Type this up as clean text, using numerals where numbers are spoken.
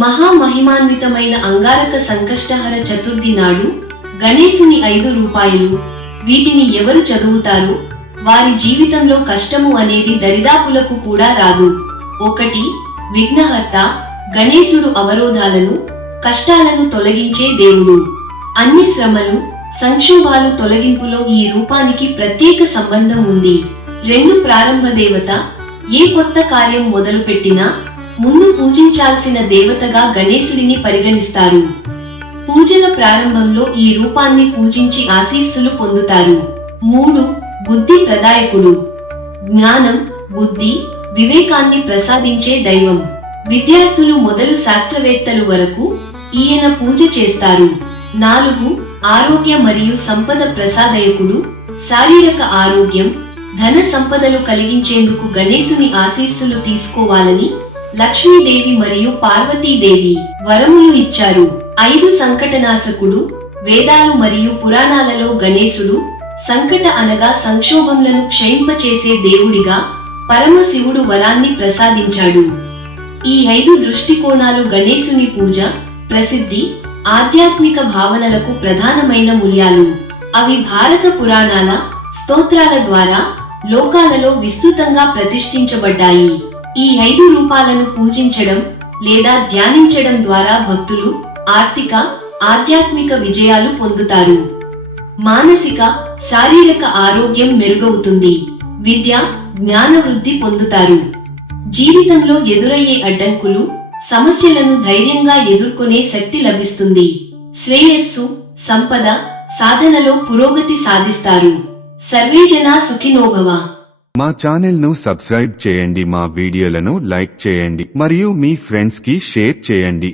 మహామహిమాన్వితమైన అంగారక సంకష్టహర చతుర్థి నాడు గణేశుని 5 రూపాయలు. వీటిని ఎవరు చదువుతారో వారి జీవితంలో కష్టము అనేది దరిదాపులకు కూడా రాదు. 1. విఘ్నహర్త. గణేశుడు అవరోధాలను, కష్టాలను తొలగించే దేవుడు. అన్ని శ్రమలు, సంక్షోభాలు తొలగింపులో ఈ రూపానికి ప్రత్యేక సంబంధం ఉంది. 2. ప్రారంభ దేవత. ఏ కొత్త కార్యం మొదలుపెట్టినా ముందు పూజించాల్సిన దేవతగా గణేశుడిని పరిగణిస్తారు. పూజల ప్రారంభంలో ఈ రూపాన్ని పూజించి ఆశీస్సులు పొందుతారు. 3. బుద్ధి ప్రదాయకుడు. జ్ఞానం, బుద్ధి, వివేకాన్ని ప్రసాదించే దైవం. విద్యార్థులు మొదలు శాస్త్రవేత్తలు వరకు ఈయన పూజ చేస్తారు. 4. ఆరోగ్య మరియు సంపద ప్రసాదయకుడు. శారీరక ఆరోగ్యం, ధన సంపదలు కలిగించేందుకు గణేశుని ఆశీస్సులు తీసుకోవాలని లక్ష్మీదేవి మరియు పార్వతీదేవి వరములు ఇచ్చారు. 5. సంకటనాశకుడు. వేదాలు మరియు పురాణాలలో గణేశుడు సంకట అనగా సంక్షోభంలను క్షయింపచేసే దేవుడిగా పరమశివుడు వరాన్ని ప్రసాదించాడు. ఈ 5 దృష్టికోణాలు గణేశుని పూజ, ప్రసిద్ధి, ఆధ్యాత్మిక భావనలకు ప్రధానమైన మూల్యాలు. అవి భారత పురాణాల, స్తోత్రాల ద్వారా లోకాలలో విస్తృతంగా ప్రతిష్ఠించబడ్డాయి. ఈ 5 రూపాలను పూజించడం లేదా ధ్యానించడం ద్వారా భక్తులు ఆర్థిక, ఆధ్యాత్మిక విజయాలు పొందుతారు. మానసిక, శారీరక ఆరోగ్యం మెరుగవుతుంది. విద్య, జ్ఞాన వృద్ధి పొందుతారు. జీవితంలో ఎదురయ్యే అడ్డంకులు, సమస్యలను ధైర్యంగా ఎదుర్కొనే శక్తి లభిస్తుంది. శ్రేయస్సు, సంపద, సాధనలో పురోగతి సాధిస్తారు. సర్వేజన సుఖినోభవ. మా ఛానల్ ను సబ్స్క్రైబ్ చేయండి, మా వీడియోలను లైక్ చేయండి మరియు మీ ఫ్రెండ్స్ కి షేర్ చేయండి.